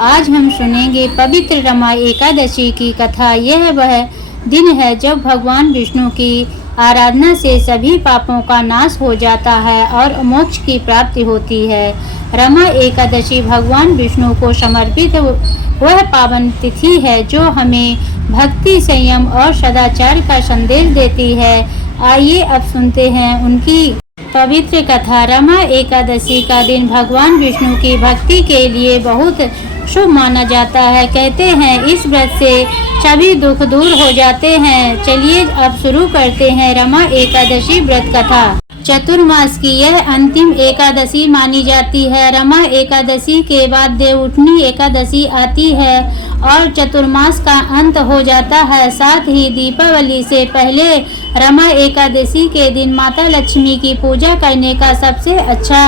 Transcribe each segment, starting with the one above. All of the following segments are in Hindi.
आज हम सुनेंगे पवित्र रमा एकादशी की कथा। यह वह दिन है जब भगवान विष्णु की आराधना से सभी पापों का नाश हो जाता है और मोक्ष की प्राप्ति होती है। रमा एकादशी भगवान विष्णु को समर्पित वह पावन तिथि है जो हमें भक्ति, संयम और सदाचार का संदेश देती है। आइए अब सुनते हैं उनकी पवित्र कथा। रमा एकादशी का दिन भगवान विष्णु की भक्ति के लिए बहुत शुभ माना जाता है। कहते हैं इस व्रत से सभी दुख दूर हो जाते हैं। चलिए अब शुरू करते हैं रमा एकादशी व्रत कथा। चतुर्मास की यह अंतिम एकादशी मानी जाती है। रमा एकादशी के बाद देवउठनी एकादशी आती है और चतुर्मास का अंत हो जाता है। साथ ही दीपावली से पहले रमा एकादशी के दिन माता लक्ष्मी की पूजा करने का सबसे अच्छा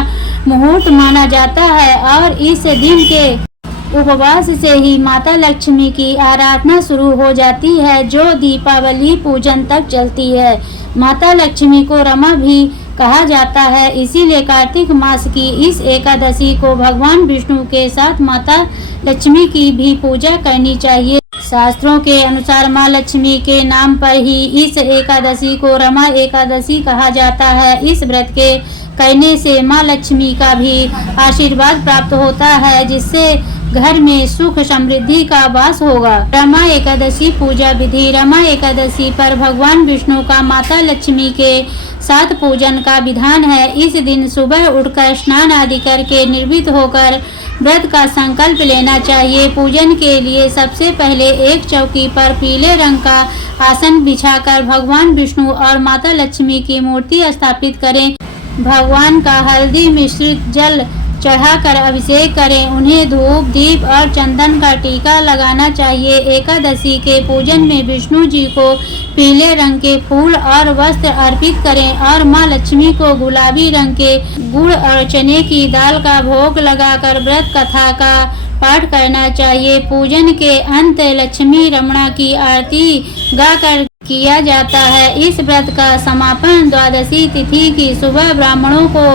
मुहूर्त माना जाता है और इस दिन के उपवास से ही माता लक्ष्मी की आराधना शुरू हो जाती है जो दीपावली पूजन तक चलती है। माता लक्ष्मी को रमा भी कहा जाता है, इसीलिए कार्तिक मास की इस एकादशी को भगवान विष्णु के साथ माता लक्ष्मी की भी पूजा करनी चाहिए। शास्त्रों के अनुसार माँ लक्ष्मी के नाम पर ही इस एकादशी को रमा एकादशी कहा जाता है। इस व्रत के करने से माँ लक्ष्मी का भी आशीर्वाद प्राप्त होता है, जिससे घर में सुख समृद्धि का वास होगा। रमा एकादशी पूजा विधि। रमा एकादशी पर भगवान विष्णु का माता लक्ष्मी के साथ पूजन का विधान है। इस दिन सुबह उठकर स्नान आदि करके निर्भीत होकर व्रत का संकल्प लेना चाहिए। पूजन के लिए सबसे पहले एक चौकी पर पीले रंग का आसन बिछाकर भगवान विष्णु और माता लक्ष्मी की मूर्ति स्थापित करें। भगवान का हल्दी मिश्रित जल चढ़ाकर अभिषेक करें। उन्हें धूप, दीप और चंदन का टीका लगाना चाहिए। एकादशी के पूजन में विष्णु जी को पीले रंग के फूल और वस्त्र अर्पित करें और माँ लक्ष्मी को गुलाबी रंग के गुड़ और चने की दाल का भोग लगाकर व्रत कथा का पाठ करना चाहिए। पूजन के अंत लक्ष्मी रमणा की आरती गाकर किया जाता है। इस व्रत का समापन द्वादशी तिथि की सुबह ब्राह्मणों को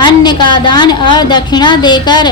अन्न का दान और दक्षिणा देकर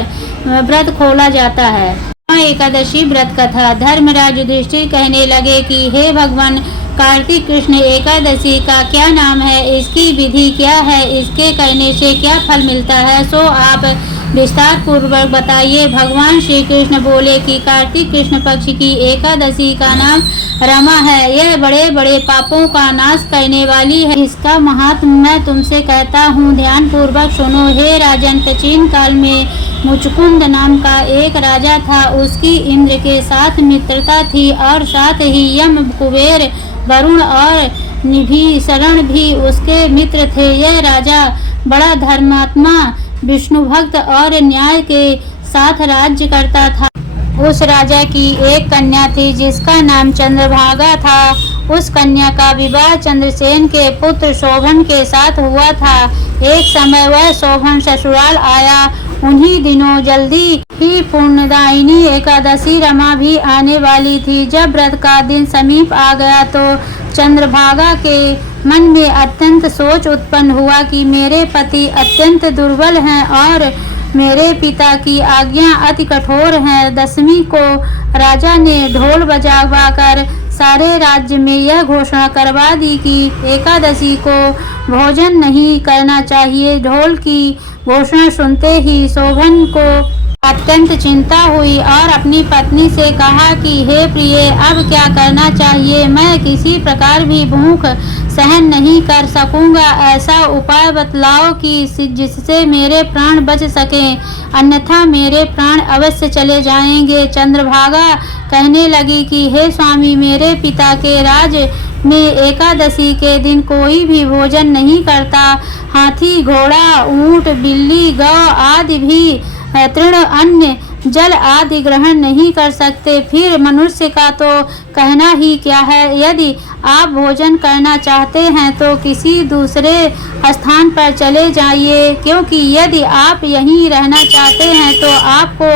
व्रत खोला जाता है। एकादशी व्रत कथा। धर्मराज युधिष्ठिर कहने लगे कि हे भगवान, कार्तिक कृष्ण एकादशी का क्या नाम है, इसकी विधि क्या है, इसके करने से क्या फल मिलता है, सो आप विस्तार पूर्वक बताइए। भगवान श्री कृष्ण बोले कि कार्तिक कृष्ण पक्ष की एकादशी का नाम रमा है। यह बड़े बड़े पापों का नाश करने वाली है। इसका महात्म्य मैं तुमसे कहता हूँ, ध्यान पूर्वक सुनो। हे राजन, प्राचीन काल में मुचकुंद नाम का एक राजा था। उसकी इंद्र के साथ मित्रता थी और साथ ही यम, कुबेर, वरुण और निभिशरण भी उसके मित्र थे। यह राजा बड़ा धर्मात्मा, विष्णु भक्त और न्याय के साथ राज्य करता था। उस राजा की एक कन्या थी जिसका नाम चंद्रभागा था। उस कन्या का विवाह चंद्रसेन के पुत्र शोभन के साथ हुआ था। एक समय वह शोभन ससुराल आया। उन्हीं दिनों जल्दी ही पुण्यदायिनी एकादशी रमा भी आने वाली थी। जब व्रत का दिन समीप आ गया तो चंद्रभागा के मन में अत्यंत सोच उत्पन्न हुआ कि मेरे पति अत्यंत दुर्बल हैं और मेरे पिता की आज्ञा अति कठोर है। दशमी को राजा ने ढोल बजाकर सारे राज्य में यह घोषणा करवा दी कि एकादशी को भोजन नहीं करना चाहिए। ढोल की घोषणा सुनते ही शोभन को अत्यंत चिंता हुई और अपनी पत्नी से कहा कि हे प्रिय, अब क्या करना चाहिए। मैं किसी प्रकार भी भूख सहन नहीं कर सकूंगा। ऐसा उपाय बतलाओ कि जिससे मेरे प्राण बच सकें, अन्यथा मेरे प्राण अवश्य चले जाएंगे। चंद्रभागा कहने लगी कि हे स्वामी, मेरे पिता के राज में एकादशी के दिन कोई भी भोजन नहीं करता। हाथी, घोड़ा, ऊंट, बिल्ली, गौ आदि भी तृण, अन्न, जल आदि ग्रहण नहीं कर सकते। फिर मनुष्य का तो कहना ही क्या है। यदि आप भोजन करना चाहते हैं तो किसी दूसरे स्थान पर चले जाइए, क्योंकि यदि आप यहीं रहना चाहते हैं तो आपको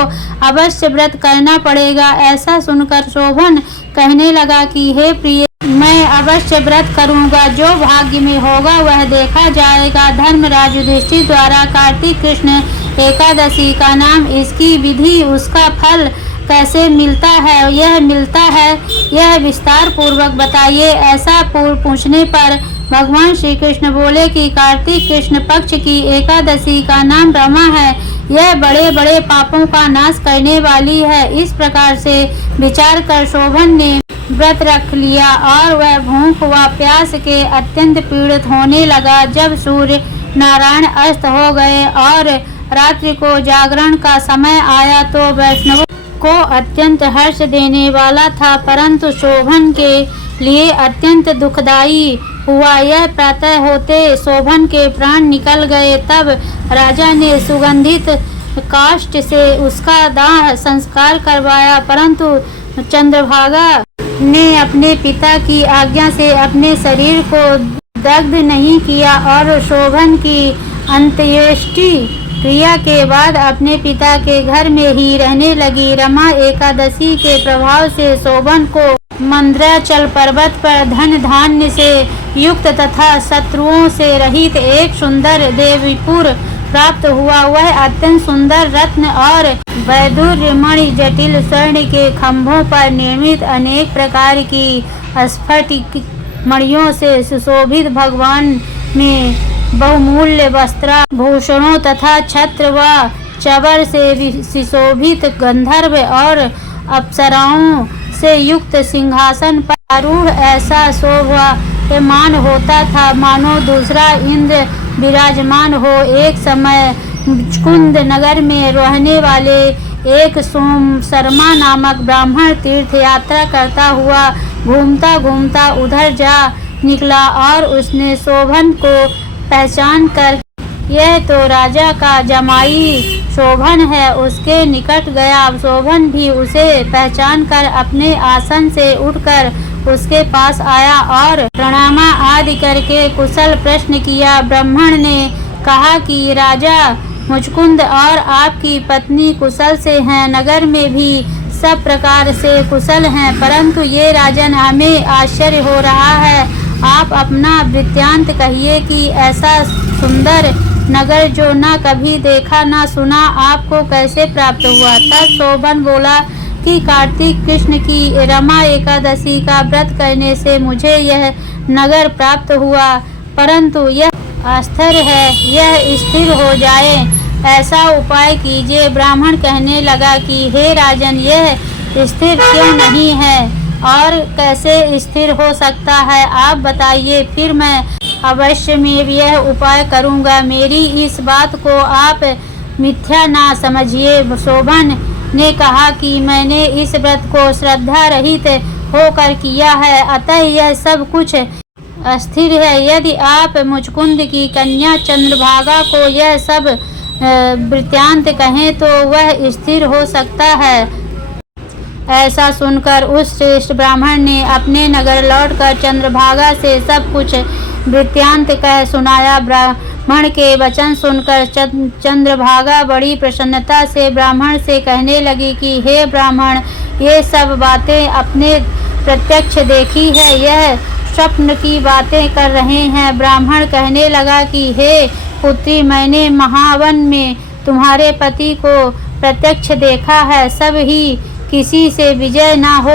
अवश्य व्रत करना पड़ेगा। ऐसा सुनकर शोभन कहने लगा कि हे प्रिय, मैं अवश्य व्रत करूंगा। जो भाग्य में होगा वह देखा जाएगा। धर्मराज युधिष्ठिर द्वारा कार्तिक कृष्ण एकादशी का नाम, इसकी विधि, उसका फल कैसे मिलता है, यह विस्तार पूर्वक बताइए। ऐसा पूछने पर भगवान श्री कृष्ण बोले कि कार्तिक कृष्ण पक्ष की एकादशी का नाम रमा है। यह बड़े बड़े पापों का नाश करने वाली है। इस प्रकार से विचार कर शोभन ने व्रत रख लिया और वह भूख व प्यास के अत्यंत पीड़ित होने लगा। जब सूर्य नारायण अस्त हो गए और रात्रि को जागरण का समय आया तो वैष्णवों को अत्यंत हर्ष देने वाला था, परंतु शोभन के लिए अत्यंत दुखदायी हुआ। यह प्रातः होते शोभन के प्राण निकल गए। तब राजा ने सुगंधित काष्ठ से उसका दाह संस्कार करवाया, परंतु चंद्रभागा ने अपने पिता की आज्ञा से अपने शरीर को दग्ध नहीं किया और शोभन की अंत्येष्टि क्रिया के बाद अपने पिता के घर में ही रहने लगी। रमा एकादशी के प्रभाव से शोभन को मंद्राचल पर्वत पर धन धान्य से युक्त तथा शत्रुओं से रहित एक सुंदर देवीपुर प्राप्त हुआ। वह अत्यंत सुंदर रत्न और वैदुर्य मणि जटिल स्वर्ण के खंभों पर निर्मित अनेक प्रकार की स्फटिक मणियों से सुशोभित, भगवान में बहुमूल्य वस्त्राभूषणों तथा छत्र व चबर से सुशोभित, गंधर्व और अप्सराओं से युक्त सिंहासन पर आरूढ़ ऐसा शोभायमान होता था मानो दूसरा इंद्र विराजमान हो। एक समय मुचकुंद नगर में रहने वाले एक सोम शर्मा नामक ब्राह्मण तीर्थ यात्रा करता हुआ घूमता घूमता उधर जा निकला और उसने शोभन को पहचान कर यह तो राजा का जमाई शोभन है, उसके निकट गया। शोभन भी उसे पहचान कर अपने आसन से उठकर उसके पास आया और प्रणामा आदि करके कुशल प्रश्न किया। ब्राह्मण ने कहा कि राजा मुचकुंद और आपकी पत्नी कुशल से हैं, नगर में भी सब प्रकार से कुशल हैं, परंतु ये राजन हमें आश्चर्य हो रहा है। आप अपना वृत्तांत कहिए कि ऐसा सुंदर नगर जो न कभी देखा न सुना आपको कैसे प्राप्त हुआ। तब शोभन बोला कि कार्तिक कृष्ण की रमा एकादशी का व्रत करने से मुझे यह नगर प्राप्त हुआ, परंतु यह अस्थिर है, यह स्थिर हो जाए ऐसा उपाय कीजिए। ब्राह्मण कहने लगा कि हे राजन, यह स्थिर क्यों नहीं है और कैसे स्थिर हो सकता है, आप बताइए, फिर मैं अवश्य में यह उपाय करूँगा। मेरी इस बात को आप मिथ्या ना समझिए। शोभन ने कहा कि मैंने इस व्रत को श्रद्धा रहित होकर किया है, अतः यह सब कुछ अस्थिर है। यदि आप मुचकुंद की कन्या चंद्रभागा को यह सब वृत्तांत कहें तो वह स्थिर हो सकता है। ऐसा सुनकर उस श्रेष्ठ ब्राह्मण ने अपने नगर लौटकर चंद्रभागा से सब कुछ वृत्तांत कह सुनाया। ब्राह्मण के वचन सुनकर चंद्रभागा बड़ी प्रसन्नता से ब्राह्मण से कहने लगी कि हे ब्राह्मण, ये सब बातें अपने प्रत्यक्ष देखी है, यह स्वप्न की बातें कर रहे हैं। ब्राह्मण कहने लगा कि हे पुत्री, मैंने महावन में तुम्हारे पति को प्रत्यक्ष देखा है। सब ही किसी से विजय ना हो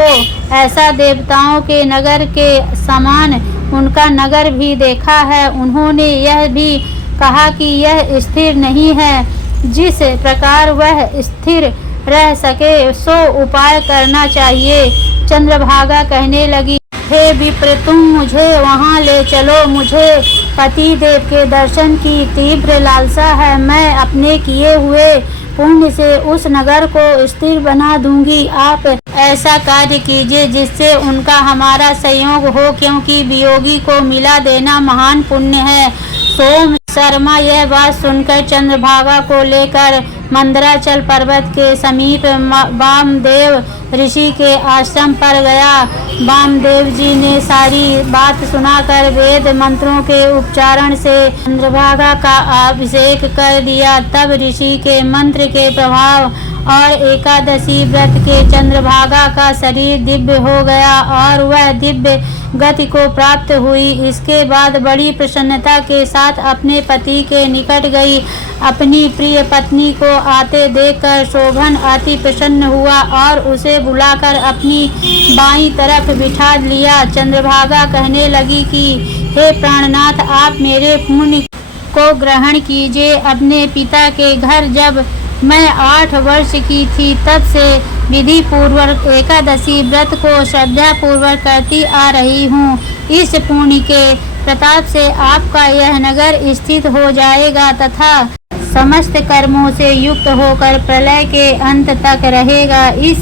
ऐसा देवताओं के नगर के समान उनका नगर भी देखा है। उन्होंने यह भी कहा कि यह स्थिर नहीं है, जिस प्रकार वह स्थिर रह सके सो उपाय करना चाहिए। चंद्रभागा कहने लगी, हे विप्र, तुम मुझे वहाँ ले चलो, मुझे पति देव के दर्शन की तीव्र लालसा है। मैं अपने किए हुए पुण्य से उस नगर को स्थिर बना दूंगी। आप ऐसा कार्य कीजिए जिससे उनका हमारा संयोग हो, क्योंकि वियोगी को मिला देना महान पुण्य है। सोम शर्मा यह बात सुनकर चंद्रभागा को लेकर मंदराचल पर्वत के समीप वामदेव ऋषि के आश्रम पर गया। वामदेव जी ने सारी बात सुनाकर वेद मंत्रों के उच्चारण से चंद्रभागा का अभिषेक कर दिया। तब ऋषि के मंत्र के प्रभाव और एकादशी व्रत के चंद्रभागा का शरीर दिव्य हो गया और वह दिव्य गति को प्राप्त हुई। इसके बाद बड़ी प्रसन्नता के साथ अपने पति के निकट गई। अपनी प्रिय पत्नी को आते देखकर शोभन अति प्रसन्न हुआ और उसे बुलाकर अपनी बाईं तरफ बिठा लिया। चंद्रभागा कहने लगी कि हे प्राणनाथ, आप मेरे पुण्य को ग्रहण कीजिए। अपने पिता के घर जब मैं 8 वर्ष की थी तब से विधि पूर्वक एकादशी व्रत को श्रद्धा पूर्वक करती आ रही हूँ। इस पुण्य के प्रताप से आपका यह नगर स्थित हो जाएगा तथा समस्त कर्मों से युक्त होकर प्रलय के अंत तक रहेगा। इस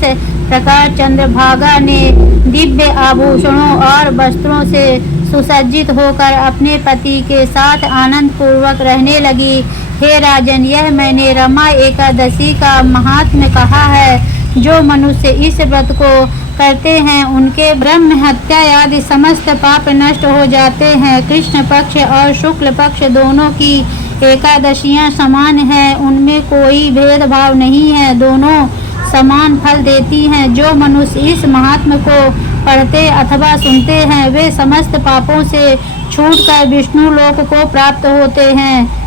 प्रकार चंद्रभागा ने दिव्य आभूषणों और वस्त्रों से सुसज्जित होकर अपने पति के साथ आनंद पूर्वक रहने लगी। हे राजन, यह मैंने रमा एकादशी का महात्म्य कहा है। जो मनुष्य इस व्रत को करते हैं उनके ब्रह्म हत्या आदि समस्त पाप नष्ट हो जाते हैं। कृष्ण पक्ष और शुक्ल पक्ष दोनों की एकादशियां समान हैं, उनमें कोई भेदभाव नहीं है, दोनों समान फल देती हैं। जो मनुष्य इस महात्म्य को पढ़ते अथवा सुनते हैं वे समस्त पापों से छूटकर विष्णु लोक को प्राप्त होते हैं।